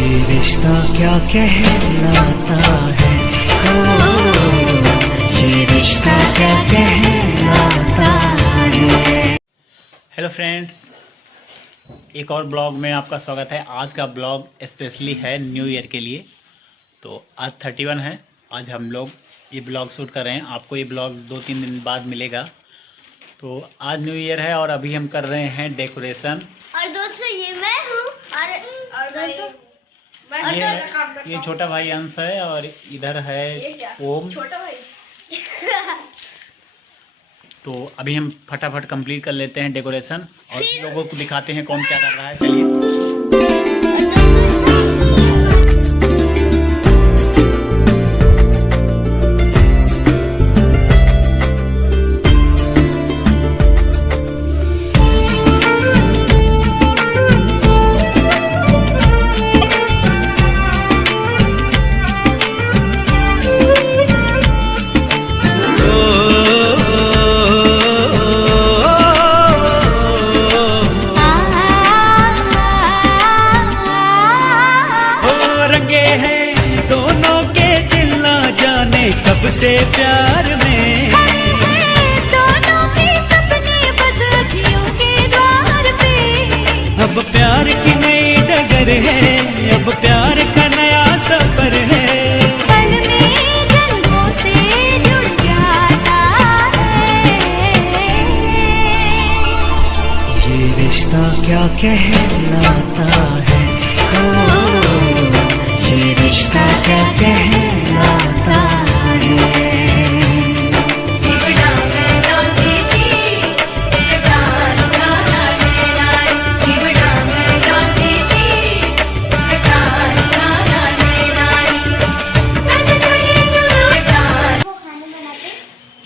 ये रिश्ता क्या कहलाता है, ये रिश्ता क्या कहलाता है। हेलो फ्रेंड्स, एक और ब्लॉग में आपका स्वागत है। आज का ब्लॉग स्पेशली है न्यू ईयर के लिए। तो आज 31 है। आज हम लोग ये ब्लॉग शूट कर रहे हैं। आपको ये ब्लॉग 2-3 दिन बाद मिलेगा। तो आज न्यू ईयर है और अभी हम कर रहे हैं डेकोरेशन। और दोस्तों ये मैं हूँ और दोस्तों ये छोटा भाई अंश है और इधर है ओम। छोटा भाई तो अभी हम फटाफट कंप्लीट कर लेते हैं डेकोरेशन और लोगों को दिखाते हैं कौन क्या कर रहा है। चलिए। कब से प्यार में दोनों के सपने बस अखियों के द्वार पे। अब प्यार की नई डगर है, अब प्यार का नया सफर है। पल में जन्मों से जुड़ जाता है। ये रिश्ता क्या कहलाता है, ये रिश्ता क्या कहलाता है।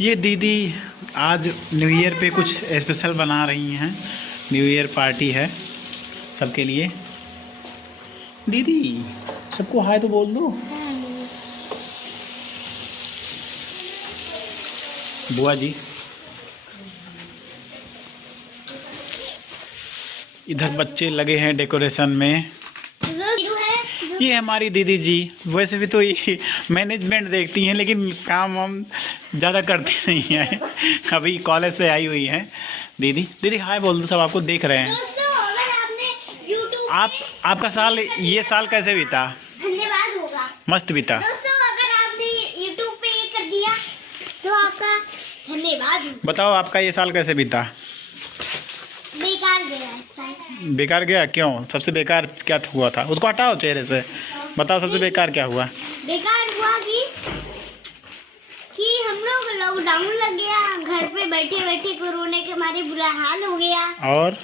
ये दीदी आज न्यू ईयर पे कुछ स्पेशल बना रही हैं। न्यू ईयर पार्टी है सबके लिए। दीदी सबको हाय तो बोल दो। बुआ जी इधर बच्चे लगे हैं डेकोरेशन में। ये हमारी दीदी जी वैसे भी तो ये मैनेजमेंट देखती हैं, लेकिन काम हम ज़्यादा करती नहीं हैं। अभी कॉलेज से आई हुई हैं दीदी हाय बोल दो, सब आपको देख रहे हैं। आपका साल ये साल कैसे बीता? धन्यवाद होगा, मस्त बीता। दोस्तों अगर आपने YouTube पे ये कर दिया तो आपका धन्यवाद। बताओ आपका ये साल कैसे बीता? बेकार गया इस साल। बेकार गया? क्यों? सबसे बेकार क्या हुआ था? उसको हटाओ चेहरे से, बताओ सबसे बेकार क्या हुआ? बेकार हुआ कि हम लोग लॉकडाउन लग गया, घर पे बैठे बैठे कोरोना के मारे बुरा हाल हो गया और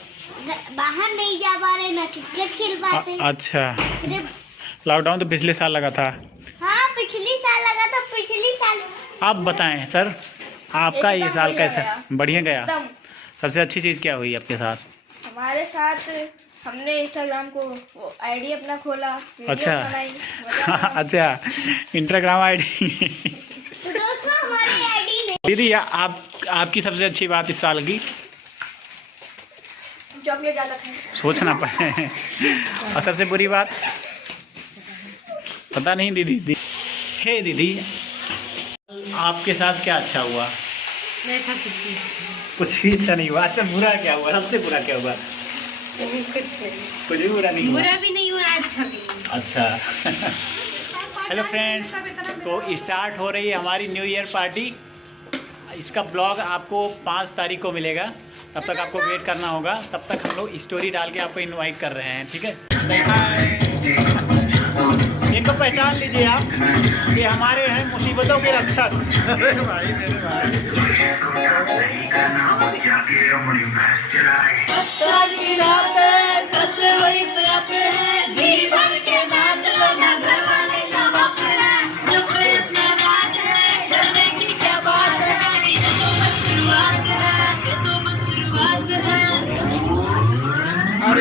बाहर नहीं जा पा रहे, ना क्रिकेट खेल पाते। अच्छा, लॉकडाउन तो पिछले साल लगा था। हाँ पिछली साल लगा था, पिछली साल। आप बताएं सर, आपका ये साल कैसा? बढ़िया गया। सबसे अच्छी चीज़ क्या हुई आपके साथ? हमारे साथ हमने इंस्टाग्राम को आईडी अपना खोला। अच्छा अच्छा, इंस्टाग्राम आईडी। तो दोस्तों हमारी आईडी नहीं। दीदी आपकी सबसे अच्छी बात इस साल की? चॉकलेट ज़्यादा खाए, सोचना पड़े। और सबसे बुरी बात पता नहीं दीदी। हे दीदी आपके साथ क्या अच्छा हुआ? मेरे साथ कुछ भी अच्छा नहीं हुआ। अच्छा बुरा क्या हुआ? सबसे बुरा क्या हुआ? कुछ भी बुरा नहीं हुआ। बुरा भी नहीं हुआ, अच्छा भी नहीं। अच्छा। हेलो फ्रेंड्स, तो स्टार्ट हो रही है हमारी न्यू ईयर पार्टी। इसका ब्लॉग आपको 5 तारीख को मिलेगा, तब तक आपको वेट करना होगा। तब तक हम लोग स्टोरी डाल के आपको इनवाइट कर रहे हैं, ठीक है? सही है। इनको पहचान लीजिए आप, ये हमारे हैं मुसीबतों के रक्षक। अरे भाई मेरे भाई।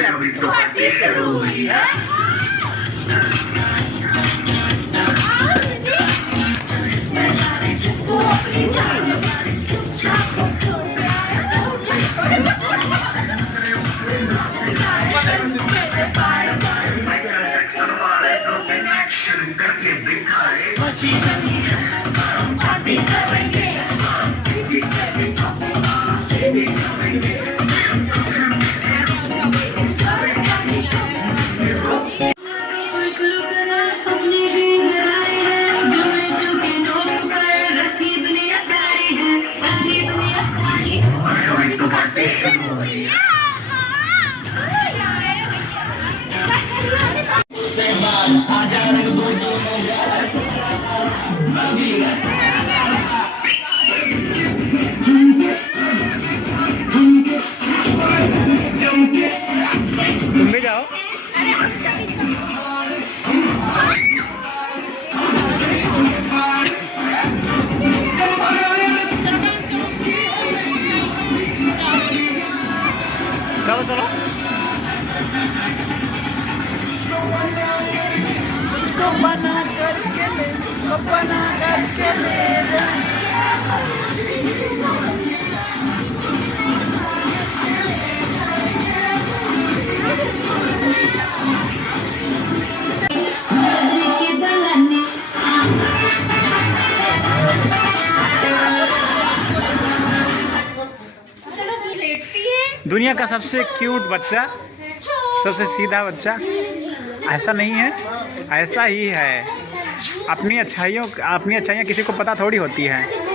अभी तो पार्टी शुरू हुई है। तो बना करके ले जा। दुनिया का सबसे क्यूट बच्चा, सबसे सीधा बच्चा। ऐसा नहीं है, ऐसा ही है। अपनी अच्छाइयाँ किसी को पता थोड़ी होती है।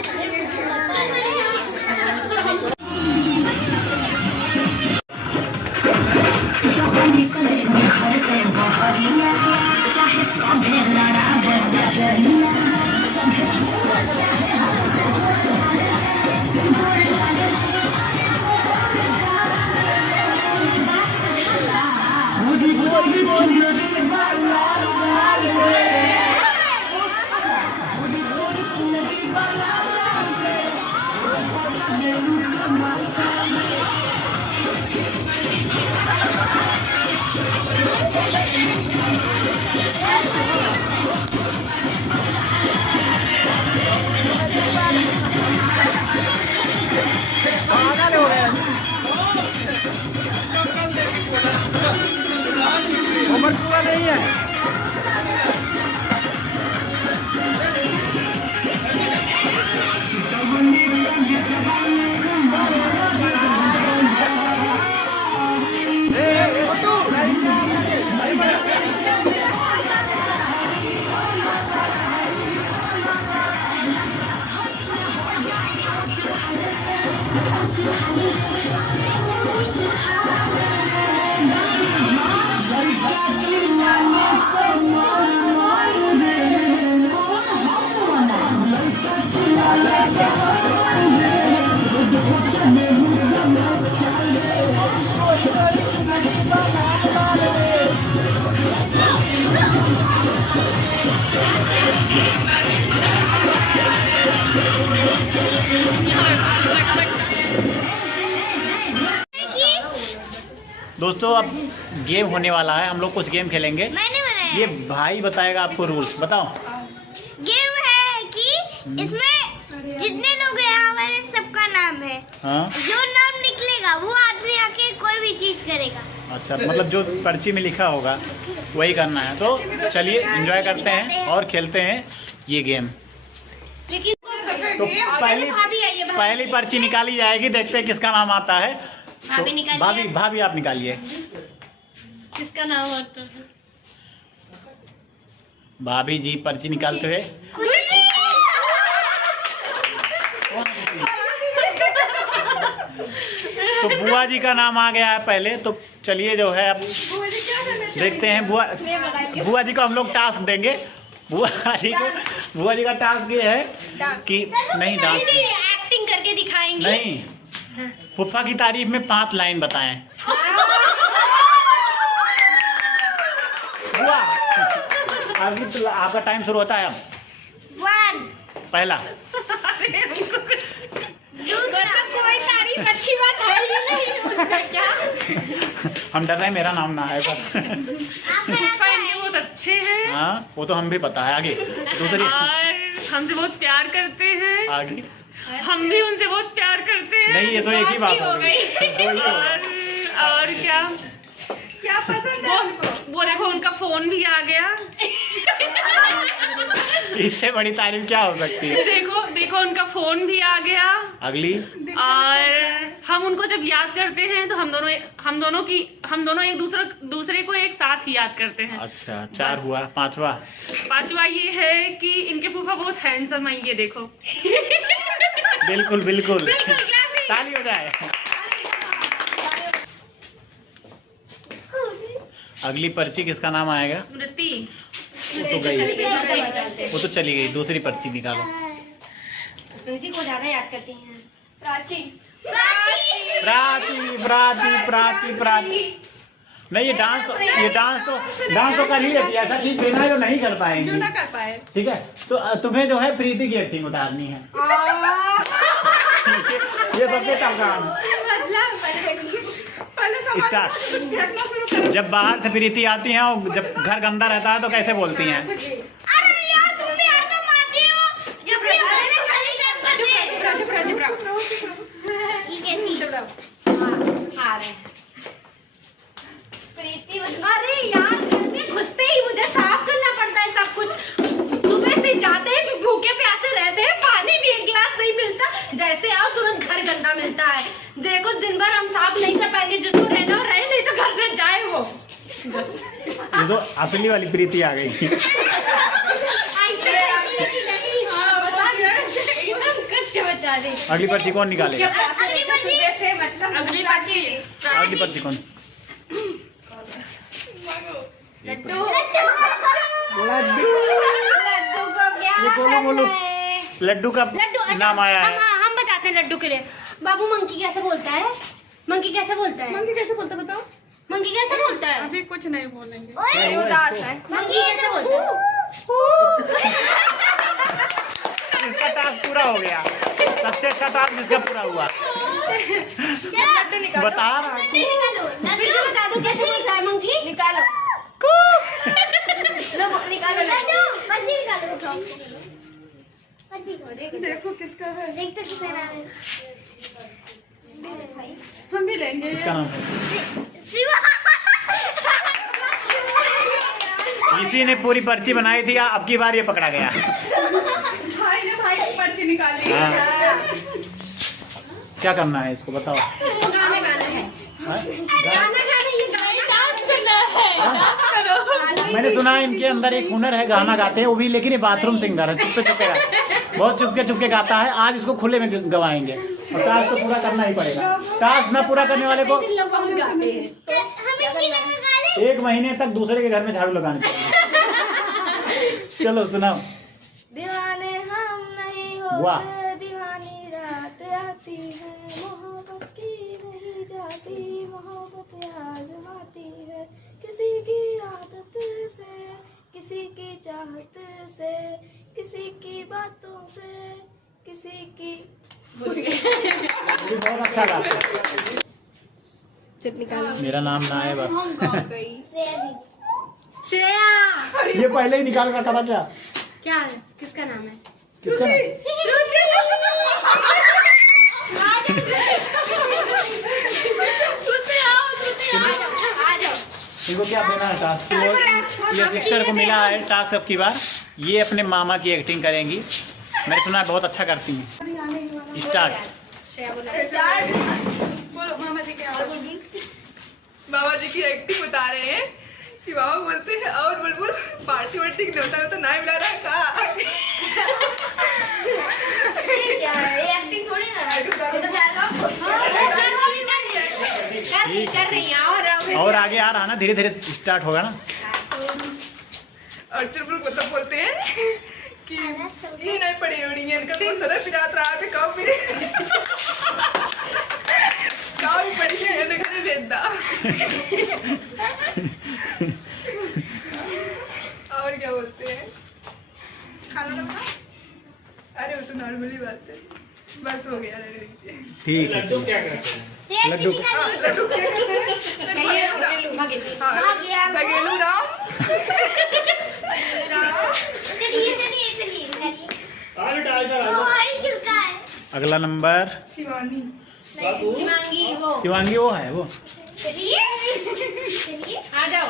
नहीं है। दोस्तों अब गेम होने वाला है, हम लोग कुछ गेम खेलेंगे। मैंने बनाया। ये भाई बताएगा आपको रूल्स। बताओ। गेम है कि इसमें जितने लोग यहाँ वाले सबका नाम है। हाँ? जो नाम निकलेगा वो आदमी आके कोई भी चीज करेगा। अच्छा, मतलब जो पर्ची में लिखा होगा वही करना है। तो चलिए एंजॉय करते हैं और खेलते हैं ये गेम। लेकिन तो पहली पर्ची निकाली जाएगी, देखते हैं किसका नाम आता है। भाभी तो निकालिए। भाभी आप निकालिए। किसका नाम आता है? भाभी जी पर्ची निकालते हुए। तो बुआ जी का नाम आ गया है पहले। तो चलिए जो है अब देखते हैं। बुआ जी को हम लोग टास्क देंगे। बुआ जी का टास्क ये है कि नहीं डांस एक्टिंग करके दिखाएंगे। नहीं, फुफ्फा की तारीफ में 5 लाइन बताएं। बुआ अभी तो आपका टाइम शुरू होता है अब। 1 पहला। कोई तारीफ अच्छी बात है ही नहीं। क्या? हम डर रहे हैं मेरा नाम ना आए बस। बहुत अच्छे हैं। हाँ वो तो हम भी पता है। आगे दूसरी। और हमसे बहुत प्यार करते हैं। आगे हम भी उनसे बहुत प्यार करते हैं। नहीं, ये तो एक ही बात हो गई। और क्या पसंद है? वो देखो उनका फोन भी आ गया। इससे बड़ी तारीफ क्या हो सकती है? देखो उनका फोन भी आ गया। अगली। और हम उनको जब याद करते हैं तो हम दोनों एक दूसरे को एक साथ ही याद करते हैं। अच्छा 4 हुआ। पांचवा ये है कि इनके फूफा बहुत हैंडसम है। ये देखो। बिल्कुल ताली हो जाए। अगली पर्ची किसका नाम आएगा? स्मृति। वो तो चली गई। दूसरी पर्ची निकालो। स्मृति को ज्यादा याद करती हैं। प्राची। नहीं, ये डांस तो कर ही लेती है। ऐसा चीज देना है जो नहीं कर पाएंगी। क्यों ना कर पाए? ठीक है, तो तुम्हें जो है प्रीति की एक्टिंग उतारनी है। ये सबसे टफ काम। मतलब स्टार्ट। जब बाहर से प्रीति आती हैं और जब घर गंदा रहता है तो कैसे बोलती हैं? अरे यार तुम भी यार तो मारती हो जब भी हमारे खाली साफ करते हैं। प्रीति अरे यार घर में घुसते ही मुझे साफ करना पड़ता है सब कुछ। सुबह से जाते हैं भूखे प्यासे रहते हैं, पानी भी एक गिलास नहीं मिलता, जैसे आओ तुरंत घर गंदा मिलता है। देखो दिन भर हम साफ नहीं कर पाएंगे, जिसको रहना रहे, नहीं तो घर से जाए वो। ये तो असली वाली प्रीति आ गई। एकदम कच्चे बचा दी। अगली पर्ची कौन निकालेगा? अगली पर्ची अगली पर्ची कौन? लड्डू लड्डू। ये बोलो बोलो। लड्डू का नाम आया है। हम बताते हैं लड्डू के लिए। बाबू मंकी कैसे बोलता है? मंकी कैसे बोलता है? मंकी कैसे बोलता बताओ? मंकी कैसे बोलता है? अभी कुछ नहीं बोलेंगे। उदास है। मंकी कैसे बोलता है? इसका टास्क पूरा हो गया। सबसे अच्छा टास्क जिसका पूरा हुआ। बता रहा हूँ। फिर से बता दो कैसे बोलता है मंकी? निकालो। लो निकालो लड्डू। पर्ची निकालो उठाओ। पर्ची को देखो किसका है। देखते किसका नाम है। हम भी लेंगे। इसका नाम शिवा। इसी ने पूरी पर्ची बनाई थी, अब की बार ये पकड़ा गया। भाई ने भाई की पर्ची निकाली। हाँ। क्या करना है इसको बताओ? इसको गाना गाना है। हाँ? गाना गाना ये डांस करना है। मैंने सुना है इनके अंदर एक हुनर है, गाना गाते हैं वो भी, लेकिन ये बाथरूम सिंगर है, चुपके चुपके बहुत चुपके गाता है। आज इसको खुले में गवाएंगे और टास्क तो पूरा करना ही पड़ेगा। टास्क ना पूरा करने वाले को लोग बहुत गाते हैं। हम इनकी नजर डालें। 1 महीने तक दूसरे के घर में झाड़ू लगाने चाहिए। चलो सुनाओ। दीवाने हम नहीं वाह। होते, दीवानी रात आती है, मोहब्बत की नहीं जाती, मोहब्बत आजमाती है, किसी की आदत से, किसी की चाहत से, किसी की बातों से, किसी की बहुत अच्छा गाता है। मेरा नाम ना है बस। श्रेया। ये पहले ही निकाल रखा था क्या? क्या किसका नाम है? किसका नाम? आ जाओ। इनको क्या देना है टास्क? ये सिस्टर को मिला है टास्क अब की बार। ये अपने मामा की एक्टिंग करेंगी। मैंने सुना है बहुत अच्छा करती हैं। स्टार्ट। बोलो मामा जी क्या? मामा जी की एक्टिंग बता रहे हैं कि मामा बोलते हैं और बुलबुल पार्टी वार्टी न्योता में तो ना मिला रहा का। क्या है ये एक्टिंग थोड़ी ना है। कर रही हैं और आगे आ रहा ना, धीरे धीरे स्टार्ट होगा ना। और चुलबुल मतलब बोलते हैं कि ये नहीं पड़ी उड़ी है इनका तो सर फिरात रहा थे कब मेरे कब पड़ी है ये घर भेजदा। और क्या बोलते हैं? खाना रखा? अरे वो तो नॉर्मली बात है, बस हो गया। ठीक है। लड्डू क्या करते हैं? लड्डू लड्डू क्या करते हैं? घरेलू राम। चलिए भाई किसका है? अगला नंबर शिवानी। शिवांगी वो है वो। चलिए आ जाओ।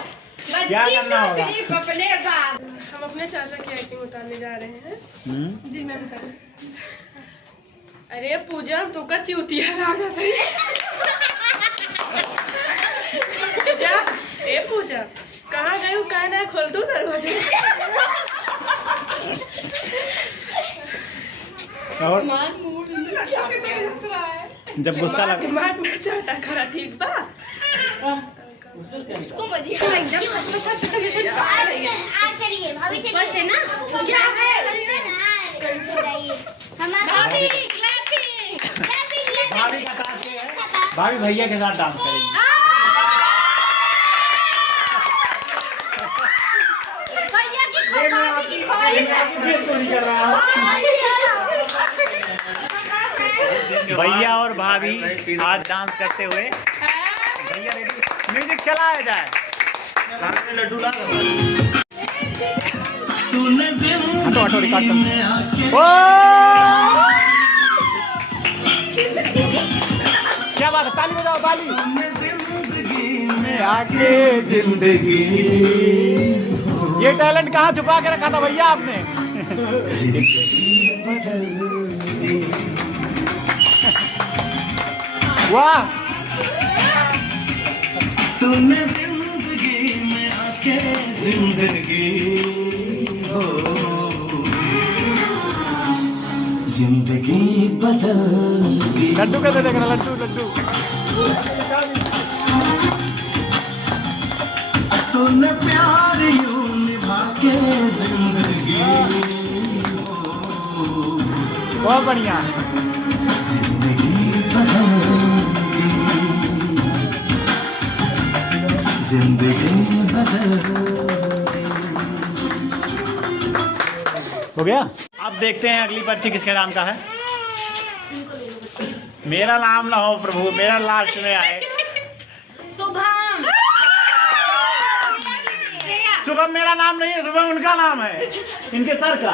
क्या करना होगा? अपने बाप। हम अपने चाचा की एक्टिंग उतारने जा रहे हैं। जी मैं बता रही। अरे पूजा तो का चूतिया लागत है। पूजा ए पूजा कहाँ गई हूँ? कहाँ ना खोल दो दरवाजा। और जब गुस्सा लगा दिमाग में चाटा खरा ठीक बा। उसको मजे चलिए भाभी चलिए ना भाभी का टास्क ये है, भाभी भैया के साथ डांस करेंगे। कर रहा हूँ। भैया और भाभी आज डांस करते हुए भैया रेडी, म्यूजिक चलाया जाए। लड्डू ला हटो रिकॉर्ड कर। क्या बात है, ताली बजाओ ताली। आके जिंदगी, ये टैलेंट कहाँ छुपा के रखा था भैया आपने? वाह, तुमने जिंदगी में आके जिंदगी हो, जिंदगी बदल। लड्डू कैसे देख रहा? लड्डू लड्डू तुमने प्यार यूं निभा के जिंदगी हो, बहुत बढ़िया। जिंदगी बदल, जिंदगी बदल। हो गया। अब देखते हैं अगली पर्ची किसके नाम का है। मेरा नाम ना हो प्रभु, मेरा लास्ट में आए। शुभम। शुभम मेरा नाम नहीं है, शुभम उनका नाम है, इनके सर का।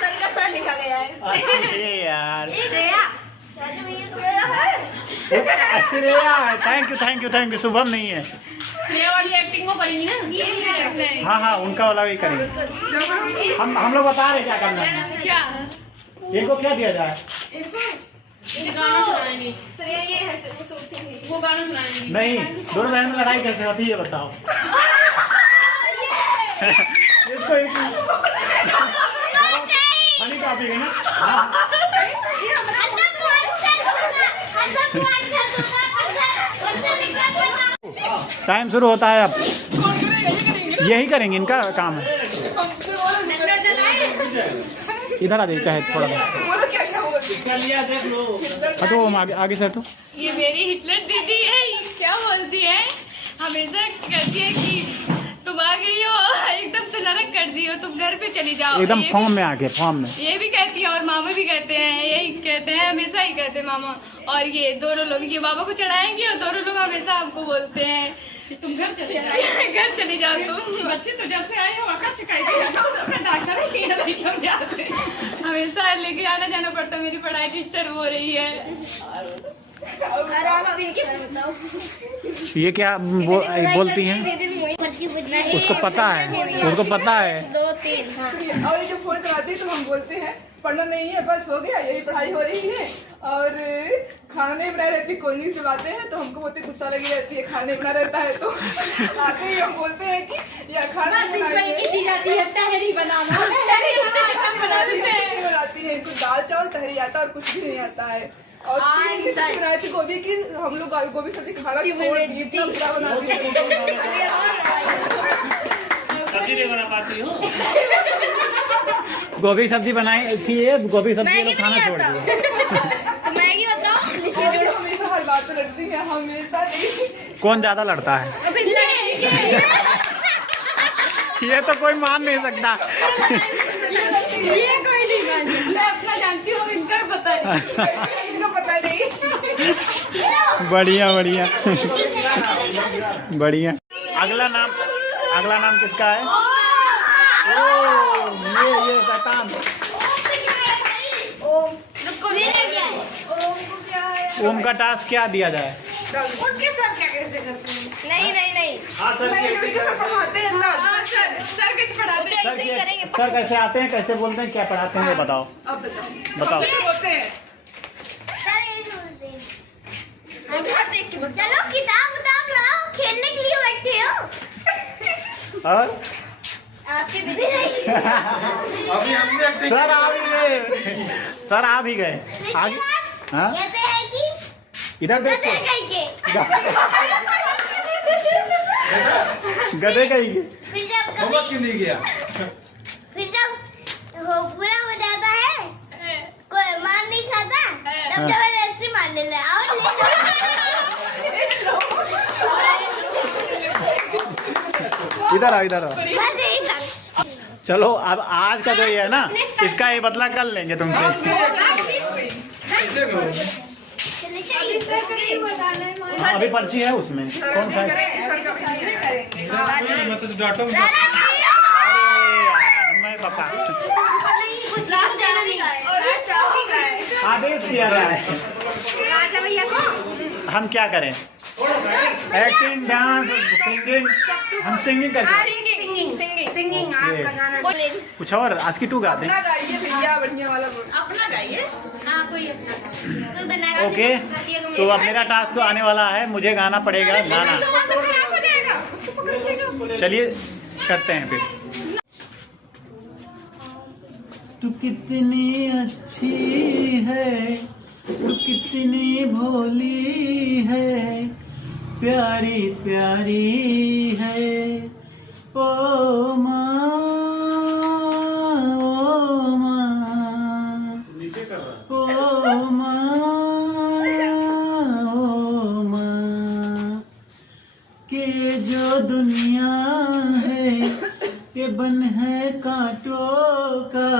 सर का सर लिखा गया है। अरे यार, श्रेया श्रेया, थैंक यू। शुभम नहीं है। श्रेया वाली एक्टिंग वो करेंगी ना? हाँ उनका वाला भी करेंगे। हम लोग बता रहे क्या करना है। क्या इनको क्या दिया जाए? गाना सुनाएंगे। श्रेया ये है वो गाना सुनाएंगे। नहीं, दोनों बहन में लड़ाई कैसे होती है ये बताओ। इसको फनी टॉपिक है ना। टाइम शुरू होता है अब। यही करेंगे, इनका काम है। इधर आ जाइए चाहे थोड़ा सा। हटो आगे से हटो। ये मेरी हिटलर दीदी है, क्या बोलती है, हमेशा कहती है कि तुम आ गई हो, एकदम से नरक कर दी हो, तुम घर पे चली जाओ। एकदम फॉर्म में आके, फॉर्म में। ये भी कहती है और मामा भी कहते हैं, यही कहते हैं, हमेशा ही कहते हैं मामा। और ये दोनों लोग ये बाबा को चढ़ाएंगे और दोनों लोग हमेशा हमको बोलते हैं कि तुम घर चली जाओ, घर चली जाओ तुम। बच्चे तो जब से आए हो हमेशा लेके आना जाना पड़ता, मेरी पढ़ाई डिस्टर्ब हो रही है। ये क्या बोलती हैं? उसको पता है, उसको पता है। 2 3 और ये जो फोन चलाती है तो हम बोलते हैं पढ़ना नहीं है, बस हो गया, यही पढ़ाई हो रही है। और खाना नहीं बना रहती, कोई न्यूज चलाते हैं तो हमको बहुत गुस्सा लगी रहती है, खाना नहीं बना रहता है तो आते ही हम बोलते हैं कि या खाना नहीं बनाती है। इनको दाल चावल तहरी आता है और कुछ भी नहीं आता है। और सब्जी बनाई थी गोभी की, हम लोग गोभी सब्जी खाना छोड़ दी, इतना बुरा बना दी। सब्जी नहीं बना पाती हो? गोभी सब्जी बनाई थी, ये गोभी सब्जी लोग खाना छोड़ दिया। तो मैगी बताओ। हमेशा हर बात पे लड़ती है, हमेशा नहीं। कौन ज्यादा लड़ता है? ये तो कोई मान नहीं सकता। ये कोई नहीं जानती, मैं अपना जानती हूँ, इनका पता है, इनको पता नहीं। बढ़िया बढ़िया बढ़िया। अगला नाम किसका है? ये शैतान। ओम का टास्क क्या दिया जाए? उनके साथ क्या कैसे करते हैं? नहीं हाँ सर, पढ़ाते हैं सर कैसे पढ़ाते हैं? सर कैसे आते हैं, कैसे बोलते हैं, क्या पढ़ाते हैं, ये बताओ। अब बताओ। बोलते हैं चलो किताब लाओ, खेलने के लिए बैठे हो। और आपके भी सर आ भी गए आगे। हाँ कहते हैं कि इधर देखो, गधे गधे कहीं फिर जब क्यों नहीं गया? फिर जब पूरा हो जाता है, कोई मार नहीं खाता, तब जबरदस्ती मारने लगा। इधर आओ बस यही था। चलो अब आज का जो ये है ना, इसका ये बदला कर लेंगे तुमसे। चलिए हाँ अभी पर्ची है उसमें। कौन सा है? मैं पापा आदेश दिया रहा है। हम क्या करें? Acting, dance, singing. हम सिंगिंग करते हैं। सिंगिंग आपका गाना कुछ और आज की 2 गाते हैं। अपना गाइए भैया, बढ़िया वाला अपना गाइए। हाँ कोई अपना ओके, तो अब मेरा टास्क आने वाला है, मुझे गाना पड़ेगा गाना। चलिए करते हैं फिर। तू कितनी अच्छी है, तू कितनी भोली है, प्यारी प्यारी है ओ माँ, ओ माँ, ओ माँ, ओ माँ, के जो दुनिया है ये बन है कांटों का,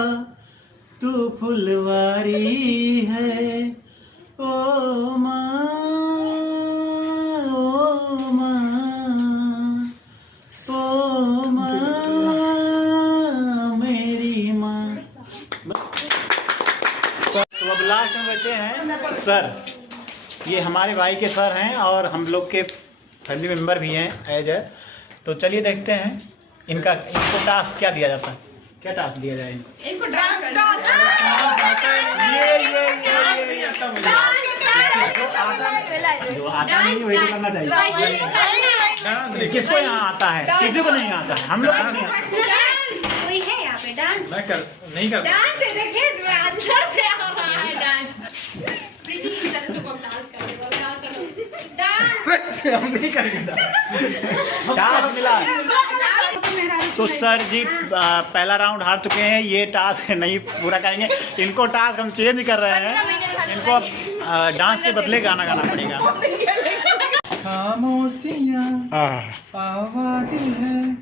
तू फुलवारी है ओ माँ, ओ माँ, ओ माँ, मेरी माँ। तो अब लास्ट में बचे हैं सर। ये हमारे भाई के सर हैं और हम लोग के फैमिली मेंबर भी हैं एज है। तो चलिए देखते हैं इनको टास्क क्या दिया जाता है। क्या टास्क दिया जाए इनको? जो आता नहीं वही करना चाहिए। किसको यहाँ आता है? किसी को नहीं आता है। हम लोग कोई है यहाँ पे डांस? नहीं करता। डांस है, देखिए अच्छा से आ रहा है डांस। हम नहीं करेंगे। टास्क मिला। तो सर जी पहला राउंड हार चुके हैं, ये टास्क नहीं पूरा करेंगे। इनको टास्क हम चेंज कर रहे हैं। इनको अब डांस के बदले गाना गाना पड़ेगा। खामोशियाँ आवाज़ है,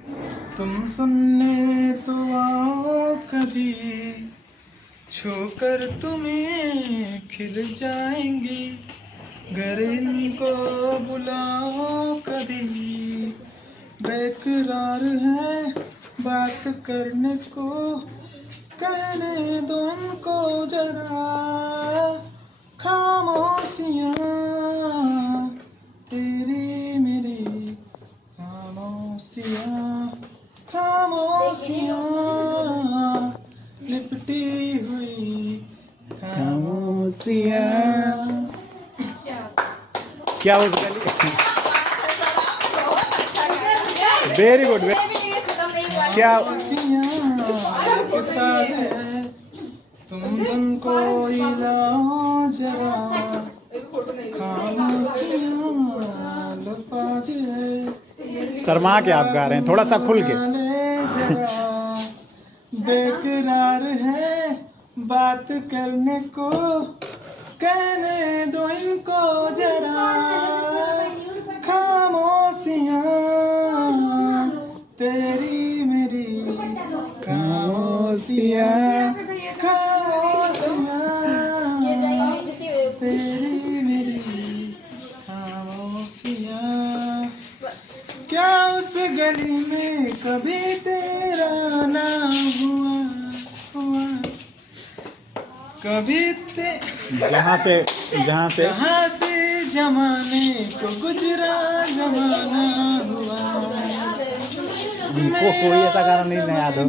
तुम सुनने तो आओ कभी, छूकर तुम्हें खिल जाएंगी, घर इनको बुलाओ कभी, बेकरार है बात करने को, कहने दो उनको जरा, खामोशियाँ तेरी मेरी, खामोशियाँ, खामोशियाँ लिपटी हुई खामोशियाँ। क्या हो गया? Very good. क्या तुम तुमको शर्मा के आप गा रहे हैं, थोड़ा सा खुल के। बेकरार है बात करने को, कहने दो इनको जरा, खामोशियाँ तेरी मेरी, खामोशियाँ, खामोशियाँ तेरी मेरी, खामोशियाँ। क्या उस गली में कभी तेरा नाम हुआ, कभी जहाँ से जमाने को गुजरा जमाना हुआ, उनको कोई ऐसा गाना नहीं याद हो।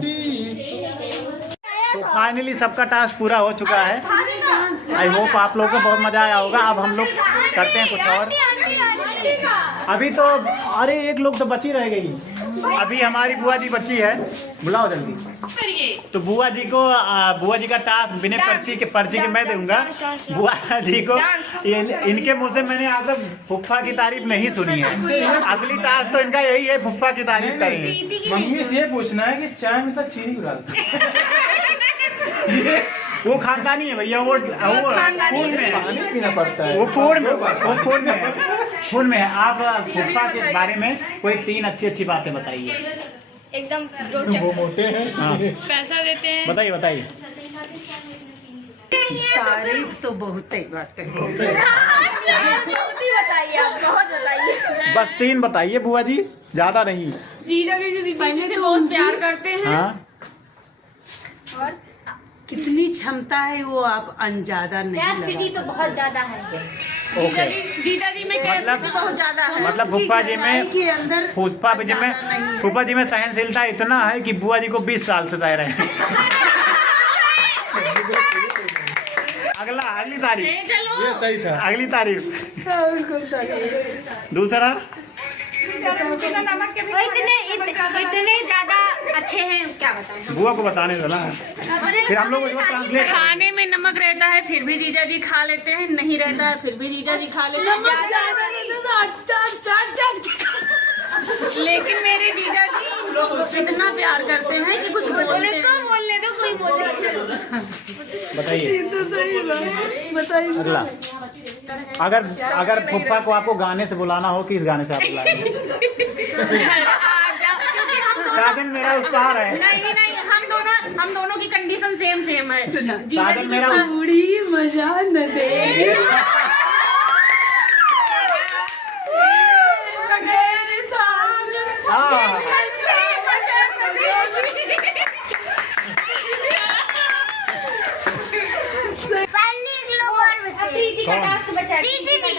तो फाइनली सबका टास्क पूरा हो चुका है। आई होप आप लोगों को बहुत मजा आया होगा। अब हम लोग करते हैं कुछ और। अभी तो अरे एक लोग तो बची रह गई। अभी हमारी बुआ जी बची है, बुलाओ जल्दी। तो बुआ जी का टास्क बिना पर्ची के मैं दूंगा। बुआ जी को इनके मुंह से मैंने आज तक फुफ्फा की तारीफ नहीं सुनी है। अगली टास्क तो इनका यही है, फुफ्फा की तारीफ करेंगे। मम्मी से ये पूछना है कि चाय में तो चीनी डालते वो खानदानी है भैया, वो खून में पानी पीना पड़ता है। वो खून में है। आप फुफ्फा के बारे में कोई 3 अच्छी बातें बताइए। एकदम वो मोटे हैं। हाँ पैसा देते हैं। बताइए। नहीं है तारीफ तो बहुत ही बात है। बहुत ही बताइए आप, बहुत बताइए। बस 3 बताइए बुआ जी, ज्यादा नहीं। जीजा जी दीदी पहले से तो बहुत प्यार करते हैं। हाँ और कितनी क्षमता है वो आप अंदाजा नहीं कैपेसिटी तो बहुत ज्यादा है। ओके। जीजा जी में मतलब बहुत ज्यादा है। मतलब फूफा जी में के अंदर फूफा जी में सहनशीलता इतना है कि बुआ जी को 20 साल से सह रहे हैं। अगली तारीफ, ये सही था। अगली तारीफ। दूसरा वो इतने ज्यादा अच्छे हैं, क्या बताएं हम। बुआ को बताने दो ना, फिर हम लोग उसको ट्रांसलेट। खाने में नमक रहता है फिर भी जीजा जी खा लेते हैं, नहीं रहता है फिर भी जीजा जी खा लेते हैं। लेकिन मेरे जीजा जी इतना प्यार करते हैं कि कुछ बोलने दो कोई बोलने। बताइए अगला। अगर फूफा को आपको गाने से बुलाना हो, किस गाने से आप बुलाएंगे? साजन मेरा उपहार है। नहीं हम दोनों की कंडीशन सेम है। साजन मेरा पूरी मजा न दे। हाँ प्रीति का टास्क बचा है। प्रीति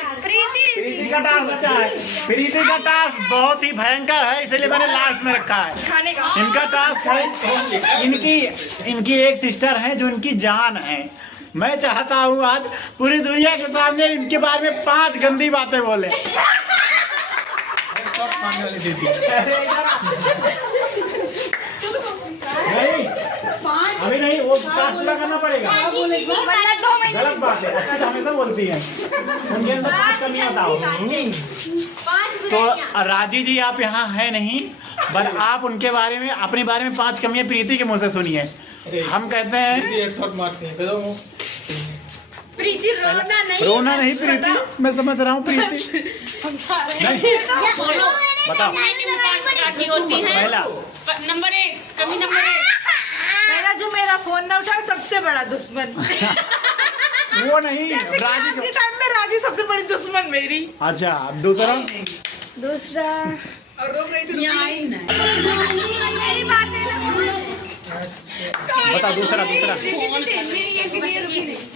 का टास्क बचा है। प्रीति का टास्क बहुत ही भयंकर है, इसलिए मैंने लास्ट में रखा है। खाने का इनका टास्क है, इनकी एक सिस्टर है जो इनकी जान है। मैं चाहता हूँ आज पूरी दुनिया के सामने इनके बारे में 5 गंदी बातें बोले। नहीं अभी नहीं, वो टास्क पूरा करना पड़ेगा। गलत बात है, अच्छी हमेशा बोलती है। उनके अंदर 5 कमियां बताओ। तो राजी जी आप यहाँ है नहीं, पर आप उनके बारे में, अपने बारे में 5 कमियां प्रीति के मुंह से सुनिए। हम कहते हैं प्रीति रोना नहीं प्रीति, मैं समझ रहा हूँ प्रीति। बताओ होती है। पहला नंबर 1 कमी, नंबर 1 मेरा जो मेरा फोन न उठाए सबसे बड़ा दुश्मन। वो नहीं, राजी आज के टाइम में राजी सबसे बड़ी दुश्मन मेरी। अच्छा अब दूसरा और रोक रही थी मेरी बातें ना सुनो। बता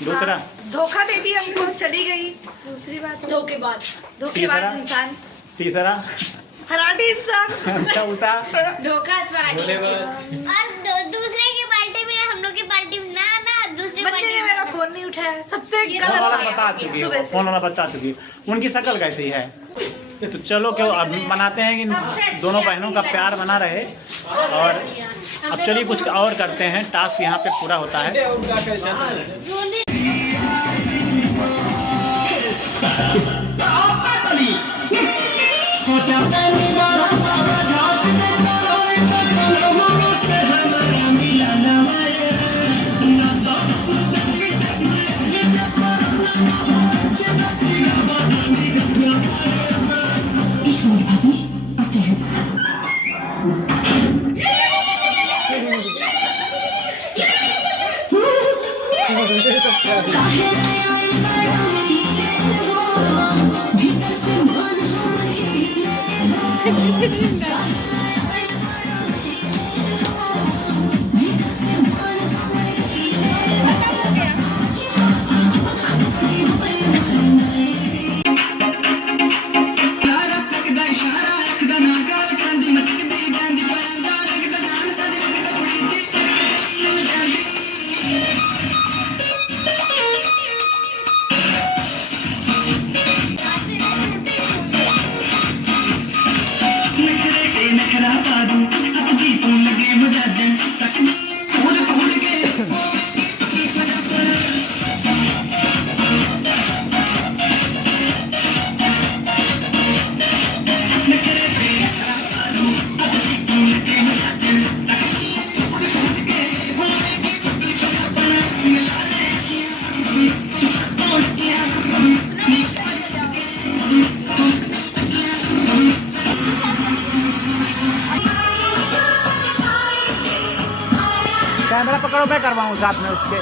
दूसरा धोखा दे दी हमको, चली गई। दूसरी बात धोखेबाज इंसान, तीसरा हराठी इंसान, चौथा धोखा और दूसरे की पार्टी में, हम लोग की पार्टी में ना दूसरी बंदे ने मेरा फोन नहीं उठाया, सबसे फोन गलत वाला बात। बता चुकी है, सुबह से। फोन वाला बता चुकी है। उनकी शक्ल कैसी है? तो चलो क्यों अब मनाते हैं कि दोनों बहनों का प्यार बना रहे। और अब चलिए कुछ और करते हैं, टास्क यहाँ पे पूरा होता है। कैमरा पकड़ो, मैं करवाऊँ साथ में उसके।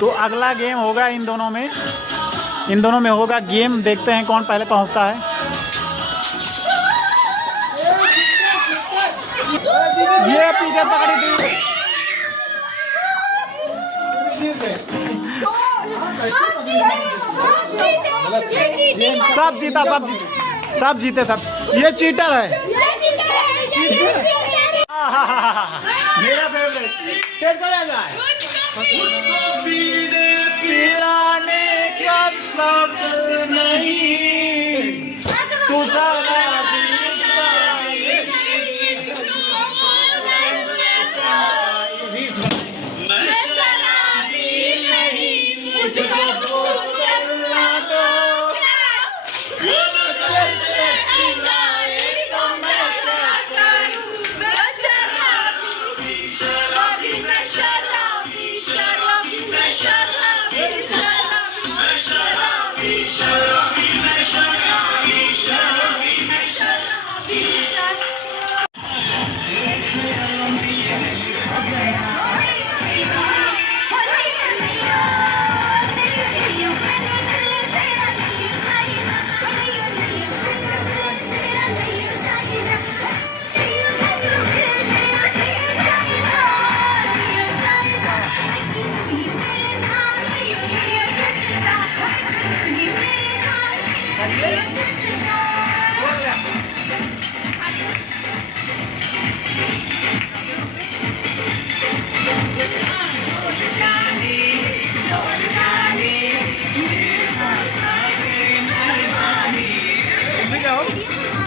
तो अगला गेम होगा इन दोनों में होगा गेम। देखते हैं कौन पहले पहुंचता है। ये पीछे पकड़ी थी। सब जीता, सब जीते सब। ये चीटर है। मेरा फेवरेट। पिलाने का सब नहीं तू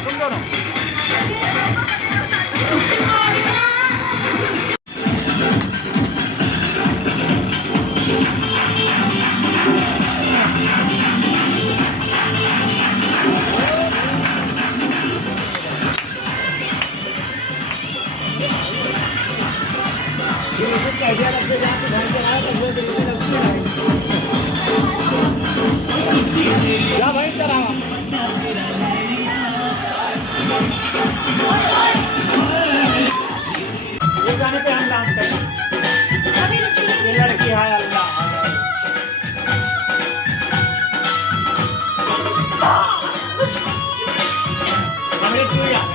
तुम दोनों क्या भाई चला ये गाने पे हम डांस करें। ये लड़की है अल्लाह। हमें तू याद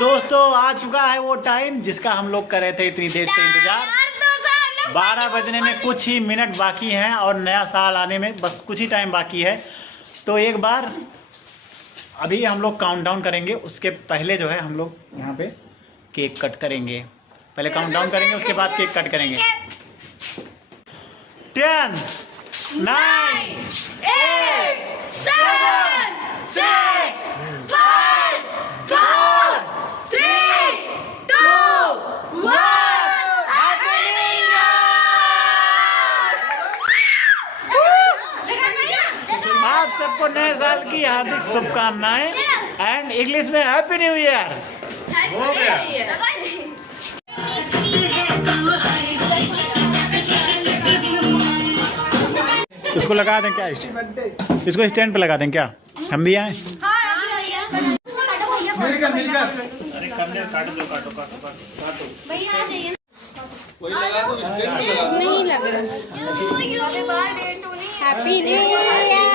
दोस्तों आ चुका है वो टाइम जिसका हम लोग कर रहे थे इतनी देर से इंतजार। 12 बजने में कुछ ही मिनट बाकी हैं और नया साल आने में बस कुछ ही टाइम बाकी है। तो एक बार अभी हम लोग काउंटडाउन करेंगे, उसके पहले जो है हम लोग यहाँ पे केक कट करेंगे। पहले काउंटडाउन करेंगे उसके बाद केक कट करेंगे। 10 9 8 7 6 5 4 3 2 1 आप सबको नए साल की हार्दिक शुभकामनाएं एंड इंग्लिश में हैप्पी न्यू ईयर। हो गया। इसको लगा दें क्या? इसको स्टैंड पे लगा दें क्या? हम भी आए। नहीं लग रहा। Happy new year.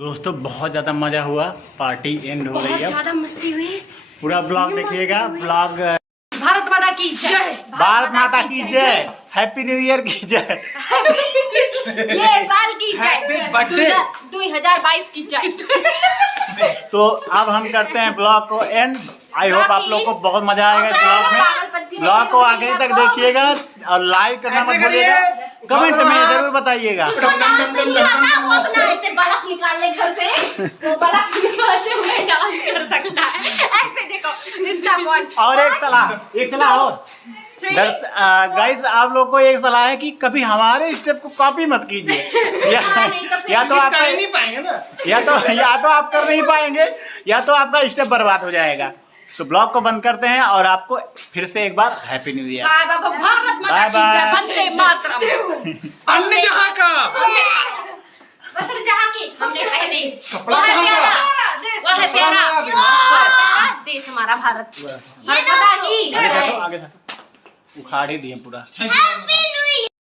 दोस्तों बहुत ज़्यादा मज़ा हुआ, पार्टी एंड हो रही है, बहुत ज्यादा मस्ती हुई। पूरा ब्लॉग देखिएगा। ब्लॉग भारत माता की जय। भारत माता की जय, हैप्पी न्यू ईयर की जय, ये साल की जय, 2022 की जय। तो अब हम करते हैं ब्लॉग को एंड। आई होप आप लोग को बहुत मजा आएगा इस ब्लॉग में। ब्लॉग को आगे तक देखिएगा और लाइक करना मत भूलिएगा, कमेंट में जरूर बताइएगा। ऐसे बल्ब निकालने घर से, वो बल्ब निकाल से मैं डांस कर सकता है ऐसे। देखो स्टेप 1 और एक सलाह हो गाइस, आप लोग को एक सलाह है कि कभी हमारे स्टेप को कॉपी मत कीजिए। या तो आप कर नहीं पाएंगे ना, या तो आप कर नहीं पाएंगे, या तो आपका स्टेप बर्बाद हो जाएगा। तो ब्लॉग को बंद करते हैं और आपको फिर से एक बार हैप्पी न्यू ईयर। भारत माता की जय, वंदे मातरम। अन्य जहाँ का वतन जहाँ की हमने कहे नहीं, वह है प्यारा, वह है प्यारा देश हमारा भारत। भारत माता की जय। आगे उखाड़ ही दिए पूरा। हैप्पी